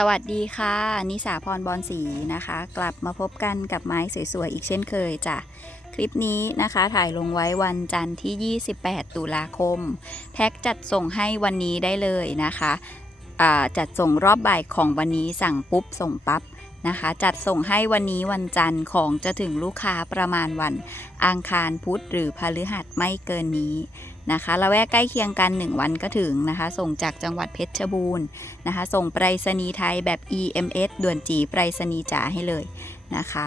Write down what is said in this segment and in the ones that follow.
สวัสดีค่ะ นิสาพรบอลศรีนะคะ กลับมาพบกันกับไม้สวยๆ อีกเช่นเคยจ้ะ คลิปนี้นะคะถ่ายลงไว้วันจันทร์ที่ 28 ตุลาคม แพ็กจัดส่งให้วันนี้ได้เลยนะคะอ่าจัดส่งรอบบ่ายของวันนี้สั่งปุ๊บส่งปั๊บนะคะ จัดส่งให้วันนี้วันจันทร์ของจะถึงลูกค้าประมาณวันอังคารพุธหรือพฤหัสไม่เกินนี้ นะคะละแวกใกล้เคียงกัน 1 วันก็ถึงนะคะ ส่งจากจังหวัดเพชรบูรณ์นะคะ ส่งไปรษณีย์ไทยแบบ EMS ด่วนจีไปรษณีย์จ๋าให้เลยนะคะ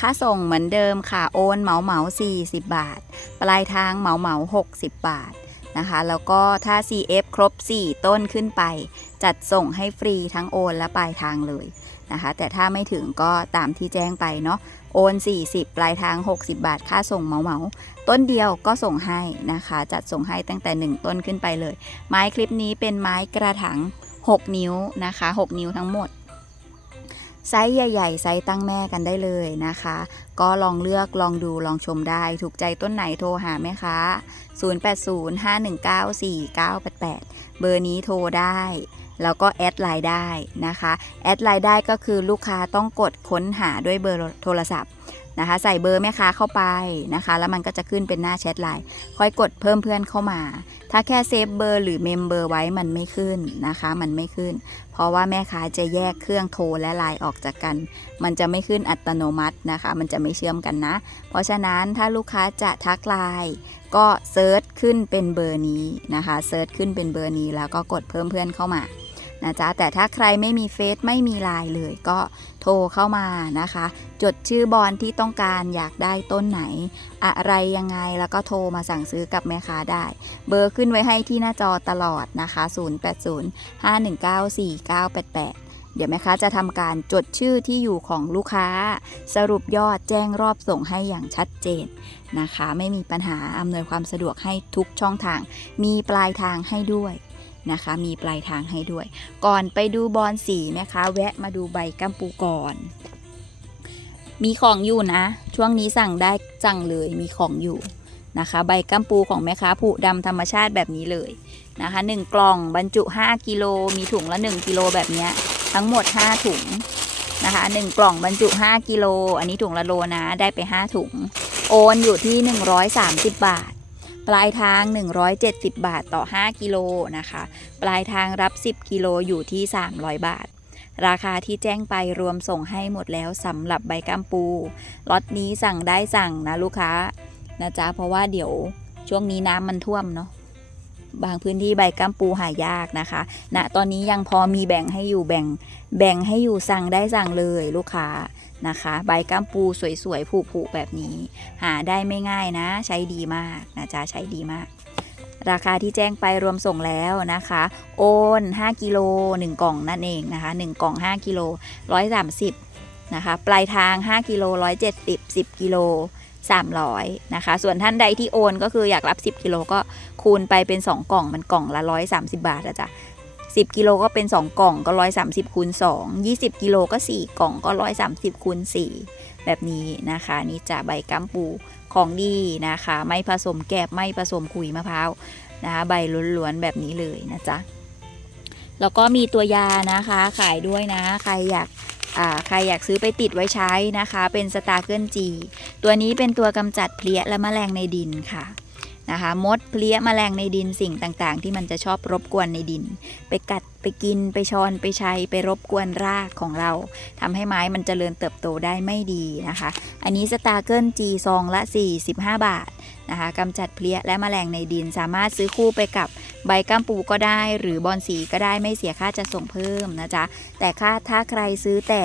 ค่าส่งเหมือนเดิมค่ะ โอนเหมาเหมา40 บาท ปลายทางเหมาเหมา60 บาทนะคะ แล้วก็ถ้า CF ครบ 4 ต้นขึ้นไป จัดส่งให้ฟรีทั้งโอนและปลายทางเลยนะคะ แต่ถ้าไม่ถึงก็ตามที่แจ้งไปเนาะ โอน 40 ปลายทาง 60 บาท ค่าส่งเหมาเหมาต้นเดียวก็ส่งให้นะคะ จัดส่งให้ตั้งแต่ 1 ต้นขึ้นไปเลย ไม้คลิปนี้เป็นไม้กระถาง 6 นิ้วนะคะ 6 นิ้วทั้งหมดไซส์ใหญ่ๆไซส์ตั้งแม่กันได้เลยนะคะ ก็ลองเลือกลองดูลองชมได้ ถูกใจต้นไหนโทรหาแม่ค้า 0805194988 เบอร์นี้โทรได้ แล้วก็แอดไลน์ได้นะคะแอดไลน์ได้ก็คือลูกค้าต้องกดค้นหาด้วยเบอร์โทรศัพท์นะคะใส่เบอร์แม่ค้าเข้าไปนะคะ แล้วมันก็จะขึ้นเป็นหน้าแชทไลน์ค่อยกดเพิ่มเพื่อนเข้ามา ถ้าแค่เซฟเบอร์หรือเมมเบอร์ไว้มันไม่ขึ้นนะคะ มันไม่ขึ้น เพราะว่าแม่ค้าจะแยกเครื่องโทรและไลน์ออกจากกัน มันจะไม่ขึ้นอัตโนมัตินะคะ มันจะไม่เชื่อมกันนะ เพราะฉะนั้นถ้าลูกค้าจะทักไลน์ก็เซิร์ชขึ้นเป็นเบอร์นี้นะคะเซิร์ชขึ้นเป็นเบอร์นี้แล้วก็กดเพิ่มเพื่อนเข้ามา นะจ๊ะแต่ถ้าใครไม่มีเฟซไม่มีไลน์เลยก็โทรเข้ามานะคะ จดชื่อบอลที่ต้องการอยากได้ต้นไหน อะไรยังไงแล้วก็โทรมาสั่งซื้อกับแม่ค้าได้ เบอร์ขึ้นไว้ให้ที่หน้าจอตลอดนะคะ 0805194988เดี๋ยวแม่ค้าจะทำการจดชื่อที่อยู่ของลูกค้า สรุปยอดแจ้งรอบส่งให้อย่างชัดเจนนะคะ ไม่มีปัญหาอำนวยความสะดวกให้ทุกช่องทาง มีปลายทางให้ด้วย นะคะ มีปลายทางให้ด้วย ก่อนไปดูบอลสีนะคะ แวะมาดูใบกัมปูก่อน มีของอยู่นะ ช่วงนี้สั่งได้สั่งเลยมีของอยู่นะคะ ใบกัมปูของแม่ค้าผุดำธรรมชาติแบบนี้เลยนะคะ 1 กล่องบรรจุ 5 กิโล มีถุงละ 1 กิโลแบบนี้ทั้งหมด 5 ถุงนะคะ1กล่องบรรจุ 5 กิโล อันนี้ถุงละโลนะ ได้ไป 5 ถุง โอนอยู่ที่ 130 บาท ปลายทาง 170 บาทต่อ 5 กิโลนะคะ ปลายทางรับ 10 กิโลอยู่ที่ 300 บาท ราคาที่แจ้งไปรวมส่งให้หมดแล้วสำหรับใบกัมปูล็อตนี้สั่งได้สั่งนะลูกค้านะจ๊ะเพราะว่าเดี๋ยวช่วงนี้น้ำมันท่วมเนาะบางพื้นที่ใบกัมปูหายากนะคะณนะตอนนี้ยังพอมีแบ่งให้อยู่แบ่งแบ่งให้อยู่สั่งได้สั่งเลยลูกค้า นะคะ ใบกัมปูสวยๆผุๆแบบนี้ หาได้ไม่ง่ายนะ ใช้ดีมากนะจ๊ะใช้ดีมาก ราคาที่แจ้งไปรวมส่งแล้วนะคะ โอน 5กิโล1กล่องนั่นเองนะคะ1กล่อง 5กิโล130นะคะ ปลายทาง 5กิโล170 10กิโล300นะคะ ส่วนท่านใดที่โอนก็คืออยากรับ 10กิโลก็คูณไปเป็น 2 กล่องมันกล่องละ 130 บาทอะจ้ะ 10กิโลก็เป็น 2 กล่องก็ 130คูณ2 20 กิโลก็ 4 กล่องก็ 130คูณ4แบบนี้นะคะนี่จะใบกัมปูของดีนะคะ ไม่ผสมแกบไม่ผสมขุยมะพร้าวนะคะใบล้วนๆแบบนี้เลยนะจ๊ะแล้วก็มีตัวยานะคะขายด้วยนะ ใครอยากใครอยากซื้อไปติดไว้ใช้นะคะ เป็นสตาร์เกิลจีตัวนี้เป็นตัวกำจัดเพลี้ยและแมลงในดินค่ะ นะคะมดเพลี้ยแมลงในดินสิ่งต่างๆ ที่มันจะชอบรบกวนในดิน ไปกัดไปกินไปชอนไปชัยไปรบกวนรากของเราทำให้ไม้มันเจริญเติบโตได้ไม่ดีนะคะ อันนี้สตาร์เกิลจีซองละ 45 บาทนะคะกำจัดเพลี้ยและแมลงในดินสามารถซื้อคู่ไปกับใบกัมปูก็ได้ หรือบอนสีก็ได้ไม่เสียค่าจะส่งเพิ่มนะจ๊ะแต่ค่าถ้าใครซื้อแต่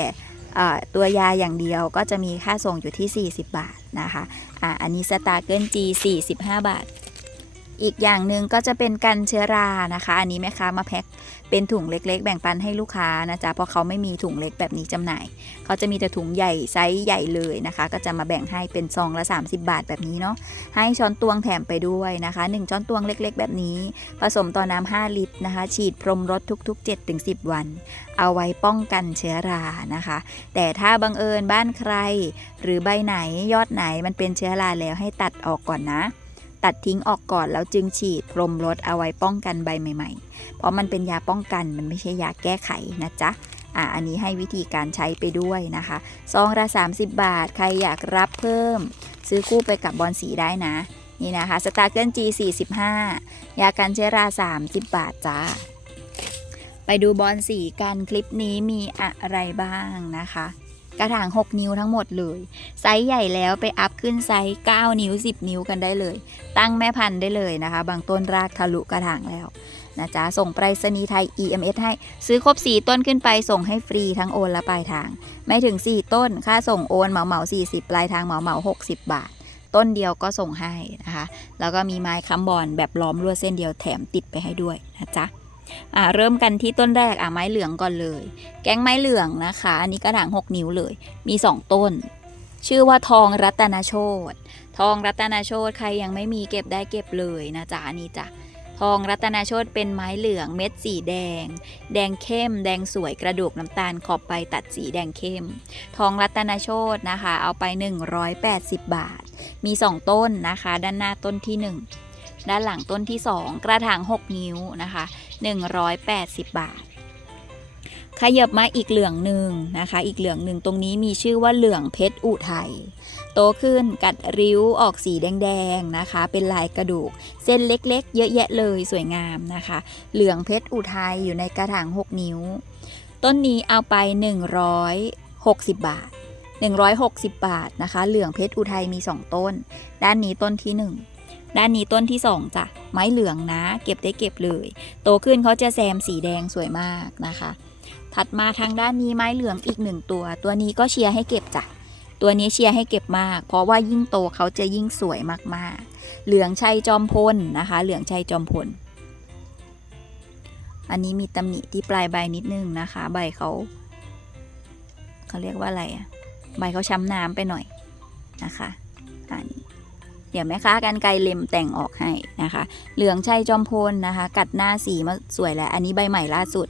ตัวยาอย่างเดียวก็จะมีค่าส่งอยู่ที่ 40 บาทนะคะอะอันนี้สตาร์เกิลจี45 บาท อีกอย่างหนึ่งก็จะเป็นกันเชื้อรานะคะ อันนี้แม่ค้ามาแพ็ค เป็นถุงเล็ก ๆ แบ่งปันให้ลูกค้านะจ๊ะเพราะเขาไม่มีถุงเล็กแบบนี้จำหน่าย เขาจะมีแต่ถุงใหญ่ไซส์ใหญ่เลยนะคะ ก็จะมาแบ่งให้เป็นซองละ 30 บาทแบบนี้เนาะให้ช้อนตวงแถมไปด้วยนะคะ 1 ช้อนตวงเล็ก ๆ แบบนี้ ผสมต่อน้ำ5ลิตรนะคะ ฉีดพรมรถทุก ๆ 7-10 วัน เอาไว้ป้องกันเชื้อรานะคะ แต่ถ้าบังเอิญบ้านใคร หรือใบไหนยอดไหนมันเป็นเชื้อราแล้วให้ตัดออกก่อนนะ ตัดทิ้งออกก่อนแล้วจึงฉีดพรมรถเอาไว้ป้องกันใบใหม่ ๆ เพราะมันเป็นยาป้องกันมันไม่ใช่ยาแก้ไขนะจ๊ะอะอันนี้ให้วิธีการใช้ไปด้วยนะคะซองละ30 บาท ใครอยากรับเพิ่ม ซื้อคู่ไปกับบอลสีได้นะ นี่นะคะสตาร์เกิล G 45 ยากันเชื้อรา 30 บาทจ้า ไปดูบอลสีกันคลิปนี้มีอะไรบ้างนะคะ กระถาง 6 นิ้วทั้งหมดเลย ไซส์ใหญ่แล้วไปอัพขึ้นไซส์ 9 นิ้ว 10 นิ้วกันได้เลย ตั้งแม่พันธุ์ได้เลยนะคะ บางต้นรากทะลุกระถางแล้วนะจ๊ะ ส่งไปรษณีย์ไทย EMS ให้ ซื้อครบ 4 ต้นขึ้นไปส่งให้ฟรีทั้งโอนและปลายทาง ไม่ถึง 4 ต้น ค่าส่งโอนเหมาเหมา40 ปลายทางเหมาเหมา60 บาท ต้นเดียวก็ส่งให้นะคะ แล้วก็มีไม้ค้ำบอลแบบล้อมลวดเส้นเดียวแถมติดไปให้ด้วยนะจ๊ะ อ่าเริ่มกันที่ต้นแรกอะไม้เหลืองก่อนเลย แก๊งไม้เหลืองนะคะ อันนี้กระถาง 6 นิ้วเลย มี 2 ต้น ชื่อว่าทองรัตนโชตทองรัตนโชตใครยังไม่มีเก็บได้เก็บเลยนะจ๊ะอันนี้จ้ะทองรัตนโชตเป็นไม้เหลืองเม็ดสีแดง แดงเข้ม แดงสวยกระดูกน้ำตาลขอบใบตัดสีแดงเข้ม ทองรัตนโชตนะคะ เอาไป 180 บาท มี 2 ต้นนะคะ ด้านหน้าต้นที่ 1 ด้านหลังต้นที่ 2 กระถาง 6 นิ้วนะคะ 180 บาท ขยับมาอีกเหลืองหนึ่งนะคะ อีกเหลืองหนึ่งตรงนี้มีชื่อว่าเหลืองเพชรอุทัยโตขึ้นกัดริ้วออกสีแดงๆนะคะ เป็นลายกระดูก เส้นเล็กๆ เยอะแยะเลยสวยงามนะคะ เหลืองเพชรอุทัยอยู่ในกระถาง 6 นิ้ว ต้นนี้เอาไป 160 บาท 160 บาทนะคะ เหลืองเพชรอุทัยมี 2 ต้น ด้านนี้ต้นที่ 1 ด้านนี้ต้นที่2จ้ะไม้เหลืองนะ เก็บได้เก็บเลย โตขึ้นเขาจะแซมสีแดงสวยมากนะคะ ถัดมาทางด้านนี้ไม้เหลืองอีกหนึ่งตัว ตัวนี้ก็เชียร์ให้เก็บจ้ะตัวนี้เชียร์ให้เก็บมาก เพราะว่ายิ่งโตเขาจะยิ่งสวยมากๆ เหลืองชัยจอมพลนะคะ เหลืองชัยจอมพล อันนี้มีตำหนิที่ปลายใบนิดนึงนะคะ ใบเขาเขาเรียกว่าอะไรอะใบเขาช้ำน้ำไปหน่อยนะคะอันนี้ เดี๋ยวแม่ค้ากันไกลเล็มแต่งออกให้นะคะ เหลืองชัยจอมพลนะคะ กัดหน้าสีมาสวยแล้ว อันนี้ใบใหม่ล่าสุด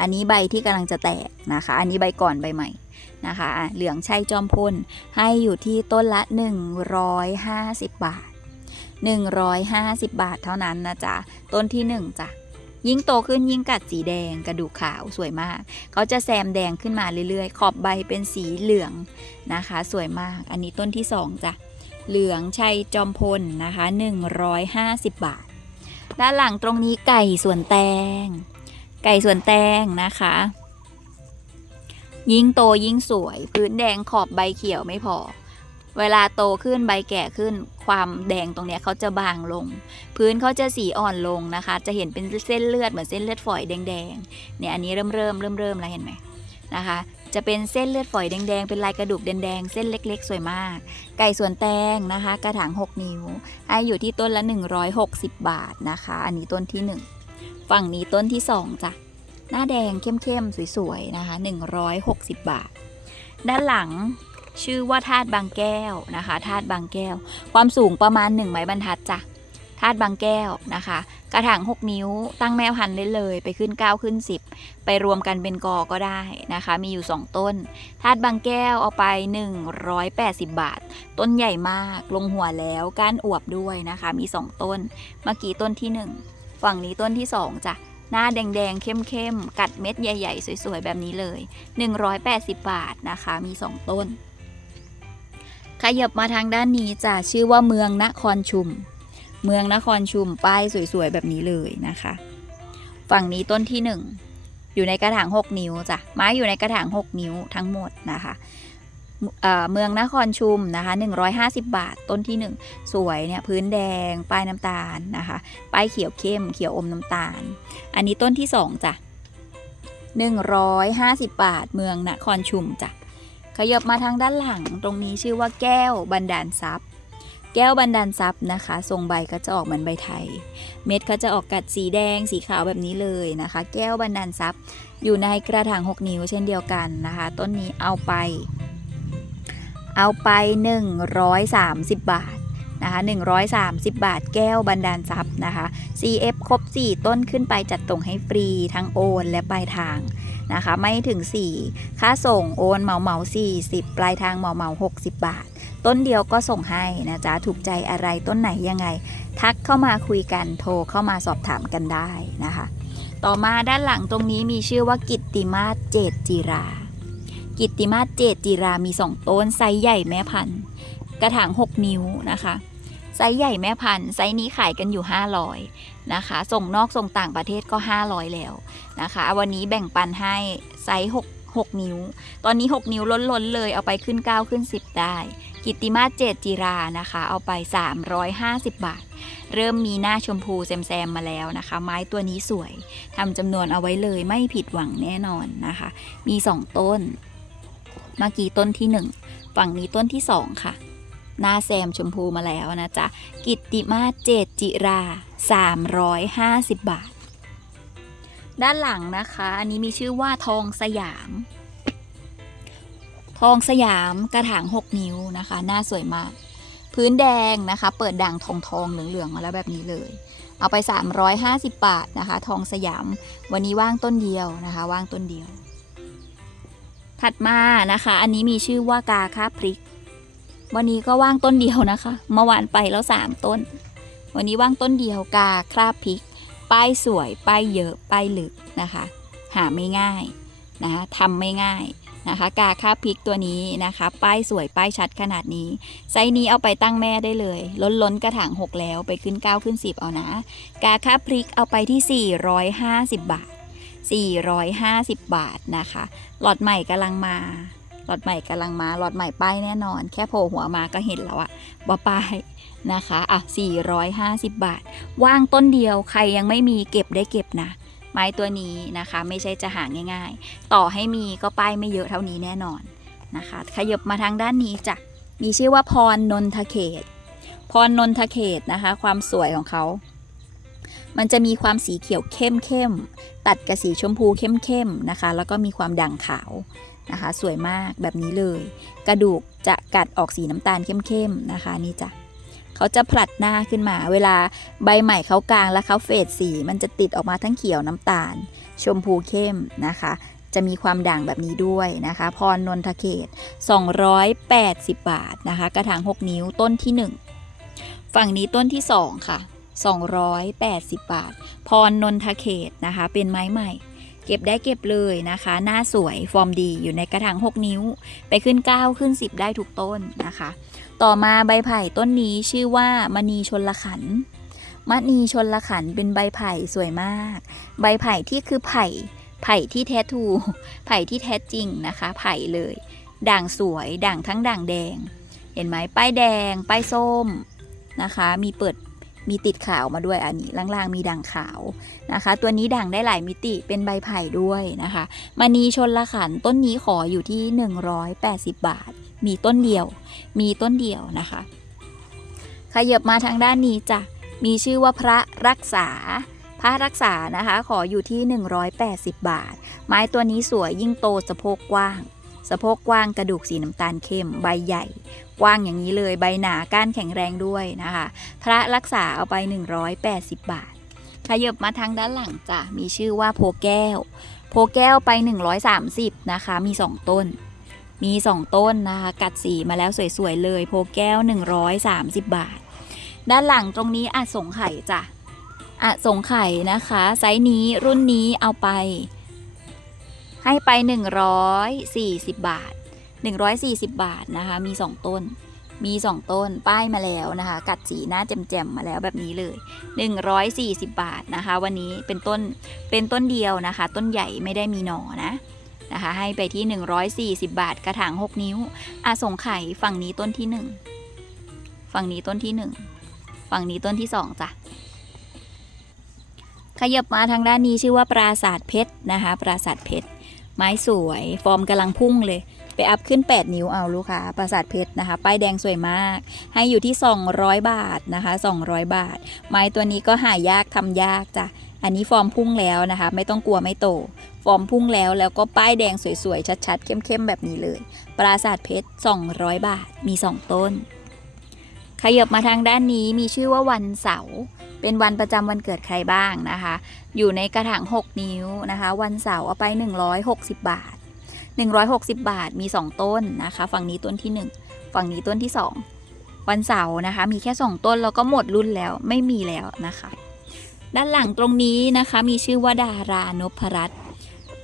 อันนี้ใบที่กำลังจะแตกนะคะ อันนี้ใบก่อนใบใหม่นะคะอะเหลืองชัยจอมพลให้อยู่ที่ต้นละ 150 บาท 150 บาทเท่านั้นนะจ๊ะ ต้นที่ 1จ้ะยิ่งโตขึ้นยิ่งกัดสีแดงกระดูกขาวสวยมาก เขาจะแซมแดงขึ้นมาเรื่อยๆ ขอบใบเป็นสีเหลืองนะคะ สวยมาก อันนี้ต้นที่ 2จ้ะ เหลืองชัยจอมพลนะคะ 150 บาท ด้านหลังตรงนี้ไก่ส่วนแตง ไก่ส่วนแตงนะคะ ยิ่งโตยิ่งสวย พื้นแดงขอบใบเขียวไม่พอ เวลาโตขึ้นใบแก่ขึ้น ความแดงตรงนี้เขาจะบางลง พื้นเขาจะสีอ่อนลงนะคะ จะเห็นเป็นเส้นเลือดเหมือนเส้นเลือดฝอยแดงๆเนี่ยอันนี้เริ่มเริ่มเริ่มเริ่มแล้วเห็นไหม นะคะ จะเป็นเส้นเลือดฝอยแดงๆ เป็นลายกระดูกแดงๆ เส้นเล็กๆ สวยมาก ไก่สวนแตงนะคะ กระถาง 6 นิ้วให้อยู่ที่ต้นละ 160 บาทนะคะ อันนี้ต้นที่ 1 ฝั่งนี้ต้นที่ 2จ้ะ หน้าแดงเข้มๆ สวยๆ นะคะ 160 บาท ด้านหลังชื่อว่าธาตุบางแก้วนะคะธาตุบางแก้ว ความสูงประมาณ 1 ไม้บรรทัดจ้ะ ธาตุบางแก้วนะคะ กระถาง6 นิ้วตั้งแม่พันธุ์ได้เลย ไปขึ้น 9 ขึ้น 10 ไปรวมกันเป็นกอก็ได้นะคะ มีอยู่ 2 ต้นธาตุบางแก้วเอาไป 180 บาท ต้นใหญ่มากลงหัวแล้วก้านอวบด้วยนะคะ มี 2 ต้น เมื่อกี้ต้นที่ 1 ฝั่งนี้ต้นที่ 2จ้ะหน้าแดงๆ เข้มๆ กัดเม็ดใหญ่ ๆ สวย ๆ แบบนี้เลย 180 บาทนะคะ มี 2 ต้น ขยับมาทางด้านนี้จ้ะชื่อว่าเมืองนครชุม เมืองนครชุมป้ายสวยๆ แบบนี้เลยนะคะ ฝั่งนี้ต้นที่ 1 อยู่ในกระถาง 6 นิ้วจ้ะไม้อยู่ในกระถาง 6 นิ้วทั้งหมดนะคะเเมืองนครชุมนะคะ 150 บาทต้นที่ 1 สวยเนี่ยพื้นแดงป้ายน้ำตาลนะคะ ป้ายเขียวเข้มเขียวอมน้ำตาล อันนี้ต้นที่2จ้ะ150 บาทเมืองนครชุมจ้ะขยบมาทางด้านหลังตรงนี้ชื่อว่าแก้วบันดาลทรัพย แก้วบันดาลทรัพย์นะคะ ทรงใบก็จะออกเหมือนใบไทย เม็ดเขาจะออกกัดสีแดงสีขาวแบบนี้เลยนะคะ แก้วบันดาลทรัพย์อยู่ในกระถาง 6 นิ้วเช่นเดียวกันนะคะ ต้นนี้เอาไป เอาไป 130 บาทนะคะ130 บาทแก้วบันดาลทรัพย์นะคะ CF ครบ 4 ต้นขึ้นไปจัดส่งให้ฟรีทั้งโอนและปลายทาง นะคะ ไม่ถึง 4 ค่าส่งโอนเหมาเหมา40 ปลายทางเหมาเหมา60 บาท ต้นเดียวก็ส่งให้นะจ๊ะถูกใจอะไรต้นไหนยังไง ทักเข้ามาคุยกันโทรเข้ามาสอบถามกันได้นะคะ ต่อมาด้านหลังตรงนี้มีชื่อว่ากิตติมาศเจตจิรา กิตติมาศเจตจิรามีสองต้นไซส์ใหญ่แม่พันธุ์กระถาง 6 นิ้วนะคะ ไซส์ใหญ่แม่พันธุ์ไซส์นี้ขายกันอยู่ 500นะคะ ส่งนอกส่งต่างประเทศก็ 500 แล้วนะคะ วันนี้แบ่งปันให้ไซส์6 6 นิ้ว ตอนนี้ 6 นิ้วล้นๆเลยเอาไปขึ้น 9 ขึ้น 10 ได้ กิตติมาเจตจิรานะคะ เอาไป 350 บาท เริ่มมีหน้าชมพูแซมๆมาแล้วนะคะ ไม้ตัวนี้สวยทำจำนวนเอาไว้เลยไม่ผิดหวังแน่นอนนะคะ มี 2 ต้นเมื่อกี้ต้นที่ 1 ฝั่งนี้ต้นที่ 2 ค่ะ หน้าแซมชมพูมาแล้วนะจ๊ะ กิตติมาเจตจิรา 350 บาท ด้านหลังนะคะ อันนี้มีชื่อว่าทองสยาม ทองสยามกระถาง 6 นิ้วนะคะ หน้าสวยมาก พื้นแดงนะคะ เปิดด่างทองทองๆเหลืองๆมาแล้วแบบนี้เลยเอาไป 350 บาทนะคะ ทองสยาม วันนี้ว่างต้นเดียวนะคะ ว่างต้นเดียว ถัดมานะคะ อันนี้มีชื่อว่ากาค่าพริก วันนี้ก็ว่างต้นเดียวนะคะ เมื่อวานไปแล้ว3ต้น วันนี้ว่างต้นเดียวกาคราบพริก ป้ายสวย ป้ายเยอะ ป้ายลึกนะคะ หาไม่ง่ายนะคะทำไม่ง่ายนะคะ กาคราบพริกตัวนี้นะคะ ป้ายสวย ป้ายชัดขนาดนี้ ไซนี้เอาไปตั้งแม่ได้เลย ล้นล้นกระถาง6แล้วไปขึ้น9ขึ้น10เอานะ กาค่าบพริกเอาไปที่450บาท450 บาทนะคะ หลอดใหม่กำลังมา หลอดใหม่กำลังมาหลอดใหม่ป้ายแน่นอน แค่โผล่หัวมาก็เห็นแล้วอะว่าป้ายนะคะอะ450 บาท ว่างต้นเดียวใครยังไม่มีเก็บได้เก็บนะ ไม้ตัวนี้นะคะไม่ใช่จะหาง่าย ๆ ต่อให้มีก็ป้ายไม่เยอะเท่านี้แน่นอนนะคะขยบมาทางด้านนี้จ้ะมีชื่อว่าพรนนทเขต พรนนทเขตนะคะ ความสวยของเขา มันจะมีความสีเขียวเข้มเข้มๆตัดกับสีชมพูเข้มเข้มๆนะคะ แล้วก็มีความด่างขาวนะคะ สวยมากแบบนี้เลย กระดูกจะกัดออกสีน้ำตาลเข้มเข้มๆนะคะนี่จ้ะเขาจะผลัดหน้าขึ้นมา เวลาใบใหม่เขากลางแล้วเขาเฟดสี มันจะติดออกมาทั้งเขียวน้ำตาล ชมพูเข้มนะคะจะมีความด่างแบบนี้ด้วยนะคะ พรนนทเขต 280 บาทนะคะ กระถาง 6 นิ้วต้นที่ 1 ฝั่งนี้ต้นที่ 2 ค่ะ 280 บาท พรนนทเขตนะคะ เป็นไม้ใหม่ เก็บได้เก็บเลยนะคะ หน้าสวยฟอร์มดีอยู่ในกระถาง 6 นิ้ว ไปขึ้น 9 ขึ้น 10 ได้ทุกต้นนะคะ ต่อมาใบไผ่ต้นนี้ชื่อว่ามณีชนละขันมณีชนละขันเป็นใบไผ่สวยมาก ใบไผ่ที่คือไผ่ไผ่ที่แท้ทูไผ่ที่แท้จริงนะคะ ไผ่เลย ด่างสวยด่างทั้งด่างแดง เห็นไหมป้ายแดง ป้ายส้มนะคะ มีเปิด มีติดขาวมาด้วยอันนี้ล่างๆมีด่างขาวนะคะ ตัวนี้ด่างได้หลายมิติเป็นใบไผ่ด้วยนะคะมณีชนละขันต้นนี้ขออยู่ที่ 180 บาท มีต้นเดียว มีต้นเดียวนะคะขยับมาทางด้านนี้จ้ะมีชื่อว่าพระรักษาพระรักษานะคะขออยู่ที่ 180 บาท ไม้ตัวนี้สวยยิ่งโตสะโพกกว้าง สะโพกกว้างกระดูกสีน้ำตาลเข้ม ใบใหญ่ กว้างอย่างนี้เลยใบหนาก้านแข็งแรงด้วยนะคะ พระรักษาเอาไป 180 บาท ขยับมาทางด้านหลังจ้ะมีชื่อว่าโพแก้ว โพแก้วไป 130 นะคะ มี 2 ต้น มี 2 ต้นนะคะ กัดสีมาแล้วสวยๆเลย โพแก้ว 130 บาท ด้านหลังตรงนี้อาสงไข่จ้ะอาสงไข่นะคะ ไซส์นี้รุ่นนี้เอาไป ให้ไป 140 บาท 140 บาทนะคะ มี 2 ต้น มี 2 ต้น ป้ายมาแล้วนะคะ กัดสีหน้าแจ่มๆมาแล้วแบบนี้เลย 140 บาทนะคะ วันนี้เป็นต้น เป็นต้นเดียวนะคะ ต้นใหญ่ไม่ได้มีหนอนะนะคะ ให้ไปที่ 140 บาท กระถาง 6 นิ้วอาส่งไข่ฝั่งนี้ต้นที่ 1 ฝั่งนี้ต้นที่ 1 ฝั่งนี้ต้นที่ 2จ้ะขยับมาทางด้านนี้ชื่อว่าปราสาทเพชรนะคะ ปราสาทเพชร ไม้สวย ฟอร์มกำลังพุ่งเลย ไปอัพขึ้น 8 นิ้วเอาลูกค้าปราสาทเพชรนะคะ ป้ายแดงสวยมาก ให้อยู่ที่ 200 บาทนะคะ 200 บาท ไม้ตัวนี้ก็หายากทำยากจ้ะอันนี้ฟอร์มพุ่งแล้วนะคะ ไม่ต้องกลัวไม่โต ฟอร์มพุ่งแล้วแล้วก็ป้ายแดงสวยๆ ชัดๆ เข้มๆ แบบนี้เลย ปราสาทเพชร 200 บาทมี 2 ต้น ขยับมาทางด้านนี้มีชื่อว่าวันเสาร์ เป็นวันประจำวันเกิดใครบ้างนะคะ อยู่ในกระถาง6 นิ้วนะคะ วันเสาร์เอาไป 160 บาท 160 บาทมี 2 ต้นนะคะ ฝั่งนี้ต้นที่ 1 ฝั่งนี้ต้นที่ 2 วันเสาร์นะคะ มีแค่ 2 ต้นแล้วก็หมดรุ่นแล้วไม่มีแล้วนะคะ ด้านหลังตรงนี้นะคะมีชื่อว่าดารานพรัตน์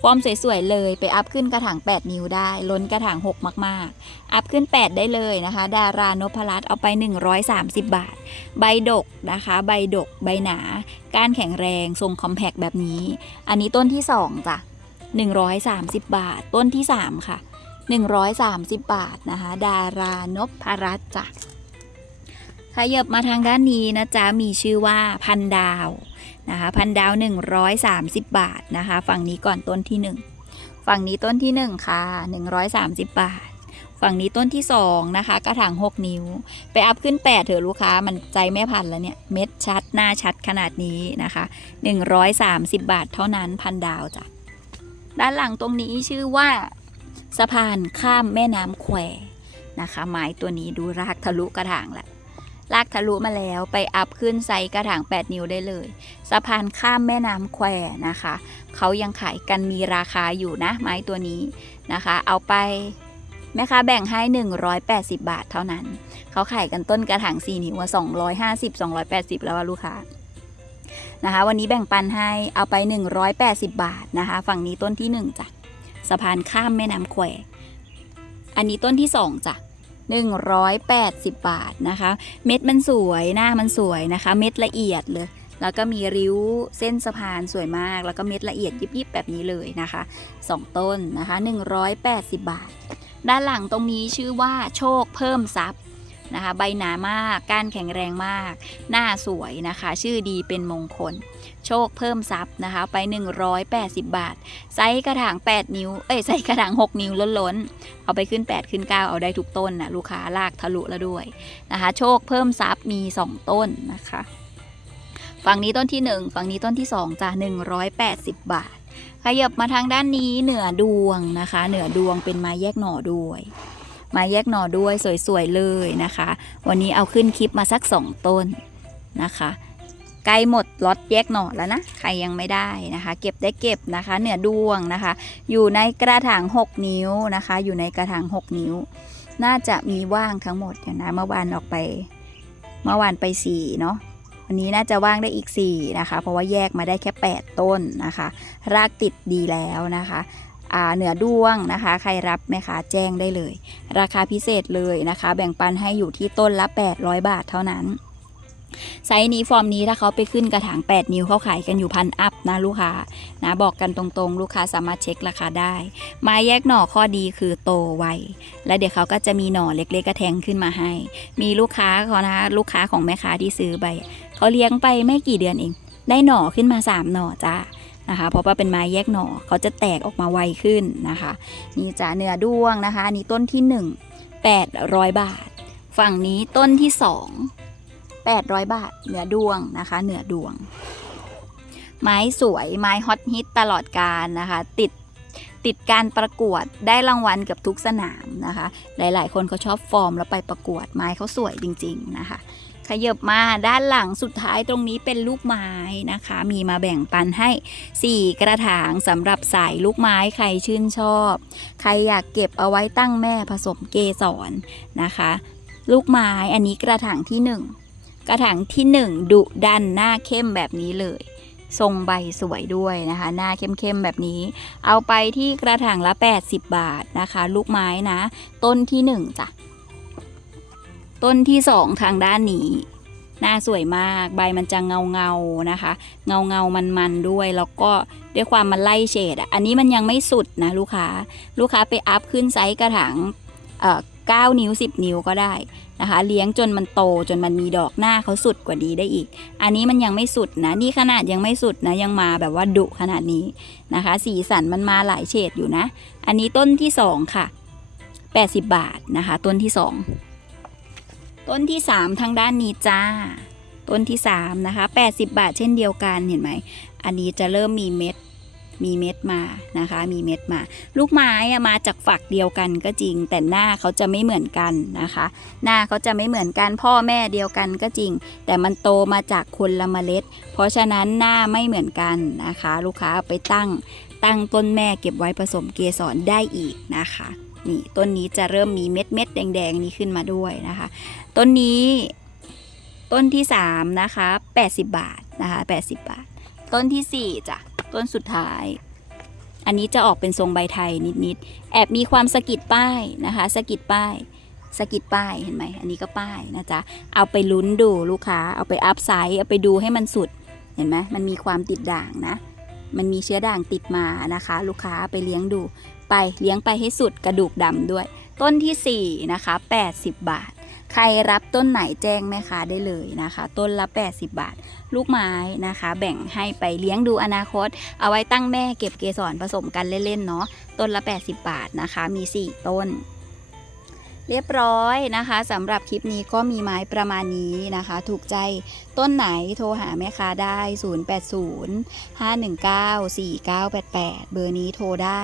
ฟอร์มสวยๆเลยไปอัพขึ้นกระถาง 8 นิ้วได้ ล้นกระถาง 6 มากๆ อัพขึ้น 8 ได้เลยนะคะ ดารานพรัตน์เอาไป 130 บาท ใบดกนะคะ ใบดก ใบหนา ก้านแข็งแรง ทรงคอมแพกแบบนี้ อันนี้ต้นที่ 2 จ้ะ 130 บาท ต้นที่ 3 ค่ะ 130 บาทนะคะ ดารานพรัตน์จ้ะขยับมาทางด้านนี้นะจ๊ะ มีชื่อว่าพันดาว นะคะพันดาว 130 บาทนะคะ ฝั่งนี้ก่อนต้นที่ 1 ฝั่งนี้ต้นที่ 1 ค่ะ 130 บาท ฝั่งนี้ต้นที่ 2 นะคะ กระถาง 6 นิ้ว ไปอัพขึ้น 8 เถอะลูกค้า มันใจไม่พันแล้วเนี่ย เม็ดชัด หน้าชัดขนาดนี้นะคะ 130 บาทเท่านั้นพันดาวจ้ะด้านหลังตรงนี้ชื่อว่าสะพานข้ามแม่น้ำแควนะคะไม้ตัวนี้ดูรากทะลุกระถางแหละ ลากทะลุมาแล้วไปอัพขึ้นไซส์กระถาง 8 นิ้วได้เลย สะพานข้ามแม่น้ำแควนะคะ เขายังขายกันมีราคาอยู่นะไม้ตัวนี้นะคะ เอาไปแม่ค้าแบ่งให้ 180 บาทเท่านั้น เขาขายกันต้นกระถาง 4 นิ้วว่า250 280 แล้วว่าลูกค้านะคะ วันนี้แบ่งปันให้เอาไป 180 บาทนะคะ ฝั่งนี้ต้นที่ 1จ้ะสะพานข้ามแม่น้ำแควอันนี้ต้นที่ 2จ้ะ 180 บาทนะคะ เม็ดมันสวยหน้ามันสวยนะคะ เม็ดละเอียดเลย แล้วก็มีริ้วเส้นสะพานสวยมาก แล้วก็เม็ดละเอียดยิบๆแบบนี้เลยนะคะ 2 ต้นนะคะ 180 บาท ด้านหลังตรงนี้ชื่อว่าโชคเพิ่มทรัพย์นะคะ ใบหนามาก ก้านแข็งแรงมาก หน้าสวยนะคะ ชื่อดีเป็นมงคล โชคเพิ่มทรัพย์นะคะไป 180 บาท ไซส์กระถาง 8 นิ้ว เอ้ยไซส์กระถาง 6 นิ้วล้นๆ เอาไปขึ้น 8 ขึ้น 9 เอาได้ทุกต้นนะลูกค้าลากทะลุแล้วด้วยนะคะโชคเพิ่มทรัพย์มี 2 ต้นนะคะฝั่งนี้ต้นที่ 1 ฝั่งนี้ต้นที่2จ้ะ180 บาท ขยับมาทางด้านนี้เหนือดวงนะคะ เหนือดวงเป็นไม้แยกหน่อด้วยไม้แยกหน่อด้วยสวยๆเลยนะคะ วันนี้เอาขึ้นคลิปมาสัก 2 ต้นนะคะ ใกล้หมดล็อตแยกหน่อแล้วนะ ใครยังไม่ได้นะคะ เก็บได้เก็บนะคะ เหนือดวงนะคะ อยู่ในกระถาง 6 นิ้วนะคะ อยู่ในกระถาง 6 นิ้ว น่าจะมีว่างทั้งหมดเดี๋ยวนะเมื่อวานออกไป เมื่อวานไป4เนาะวันนี้น่าจะว่างได้อีก 4 นะคะ เพราะว่าแยกมาได้แค่ 8 ต้นนะคะ รากติดดีแล้วนะคะเหนือดวงนะคะ ใครรับไหมคะ แจ้งได้เลย ราคาพิเศษเลยนะคะ แบ่งปันให้อยู่ที่ต้นละ 800 บาทเท่านั้น ไซส์นี้ฟอร์มนี้ถ้าเขาไปขึ้นกระถาง 8 นิ้วเขาขายกันอยู่พันอัพนะลูกค้านะบอกกันตรงๆ ลูกค้าสามารถเช็คราคาได้ ไม้แยกหน่อข้อดีคือโตไวและเดี๋ยวเขาก็จะมีหน่อเล็กๆกระแทงขึ้นมาให้ มีลูกค้าเขานะคะลูกค้าของแม่ค้าที่ซื้อไปเขาเลี้ยงไปไม่กี่เดือนเอง ได้หน่อขึ้นมา 3 หน่อจ้านะคะเพราะว่าเป็นไม้แยกหน่อเขาจะแตกออกมาไวขึ้นนะคะนี่จ้าเนื้อด้วงนะคะนนี้ต้นที่ 1 800 บาท ฝั่งนี้ต้นที่ 2 800 บาท เหนือดวงนะคะ เหนือดวง ไม้สวยไม้ฮอตฮิตตลอดการนะคะ ติดติดการประกวดได้รางวัลกับทุกสนามนะคะ หลาย ๆ คนเขาชอบฟอร์มแล้วไปประกวดไม้เขาสวยจริง ๆ นะคะ ขยับมาด้านหลังสุดท้ายตรงนี้เป็นลูกไม้นะคะ มีมาแบ่งปันให้ 4 กระถางสำหรับสายลูกไม้ใครชื่นชอบ ใครอยากเก็บเอาไว้ตั้งแม่ผสมเกสรนะคะ ลูกไม้อันนี้กระถางที่ 1 กระถางที่ 1 ดุดันหน้าเข้มแบบนี้เลย ทรงใบสวยด้วยนะคะ หน้าเข้มๆแบบนี้ เอาไปที่กระถางละ 80 บาทนะคะ ลูกไม้นะ ต้นที่ 1จ้ะต้นที่ 2 ทางด้านนี้หน้าสวยมากใบมันจะเงาเงาๆนะคะ เงาเงามันมันๆด้วย แล้วก็ด้วยความมันไล่เฉดอะอันนี้มันยังไม่สุดนะลูกค้า ลูกค้าไปอัพขึ้นไซส์กระถางเอ่อ 9 นิ้ว 10 นิ้วก็ได้นะคะ เลี้ยงจนมันโตจนมันมีดอกหน้าเขาสุดกว่านี้ได้อีก อันนี้มันยังไม่สุดนะนี่ขนาดยังไม่สุดนะยังมาแบบว่าดุขนาดนี้นะคะ สีสันมันมาหลายเฉดอยู่นะ อันนี้ต้นที่ 2 ค่ะ 80 บาทนะคะ ต้นที่ 2 ต้นที่ 3 ทางด้านนี้จ้า ต้นที่3นะคะ80 บาทเช่นเดียวกันเห็นไหมอันนี้จะเริ่มมีเม็ด มีเม็ดมานะคะ มีเม็ดมา ลูกไม้มาจากฝักเดียวกันก็จริง แต่หน้าเขาจะไม่เหมือนกันนะคะ หน้าเขาจะไม่เหมือนกันพ่อแม่เดียวกันก็จริง แต่มันโตมาจากคนละเมล็ด เพราะฉะนั้นหน้าไม่เหมือนกันนะคะ ลูกค้าเอาไปตั้งตั้งต้นแม่เก็บไว้ผสมเกสรได้อีกนะคะนี่ต้นนี้จะเริ่มมีเม็ดเม็ดแดงๆนี้ขึ้นมาด้วยนะคะ ต้นนี้ต้นที่3นะคะ80 บาทนะคะ80 บาท ต้นที่4จ้ะ ต้นสุดท้าย อันนี้จะออกเป็นทรงใบไทยนิดๆแอบมีความสะกิดป้ายนะคะสะกิดป้ายสะกิดป้ายเห็นไหมอันนี้ก็ป้ายนะจ๊ะ เอาไปลุ้นดูลูกค้า เอาไปอัพไซด์เอาไปดูให้มันสุด เห็นไหมมันมีความติดด่างนะ มันมีเชื้อด่างติดมานะคะ ลูกค้าไปเลี้ยงดู ไปเลี้ยงไปให้สุดกระดูกดำด้วย ต้นทีสี่ 4 นะคะ 80 บาท ใครรับต้นไหนแจ้งแม่ค้าได้เลยนะคะ ต้นละ 80 บาท ลูกไม้นะคะ แบ่งให้ไปเลี้ยงดูอนาคต เอาไว้ตั้งแม่เก็บเกสรผสมกันเล่นๆเนาะต้นละ 80 บาทนะคะ มี 4 ต้น เรียบร้อยนะคะสำหรับคลิปนี้ก็มีไม้ประมาณนี้นะคะ ถูกใจต้นไหนโทรหาแม่ค้าได้ 080 519 4988 เบอร์นี้โทรได้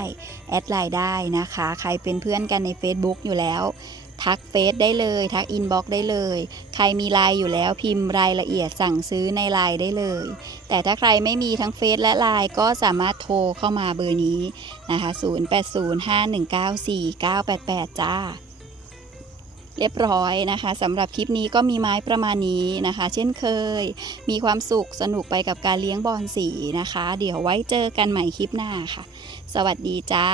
แอดไลน์ได้นะคะ ใครเป็นเพื่อนกันใน Facebook อยู่แล้ว ทักเฟซได้เลย ทักอินบ็อกได้เลย ใครมีไลน์อยู่แล้วพิมพ์รายละเอียดสั่งซื้อในไลน์ได้เลย แต่ถ้าใครไม่มีทั้งเฟซและไลน์ก็สามารถโทรเข้ามาเบอร์นี้นะคะ 0805194988 จ้า เรียบร้อยนะคะสำหรับคลิปนี้ก็มีไม้ประมาณนี้นะคะ เช่นเคย มีความสุขสนุกไปกับการเลี้ยงบอลสีนะคะ เดี๋ยวไว้เจอกันใหม่คลิปหน้าค่ะ สวัสดีจ้า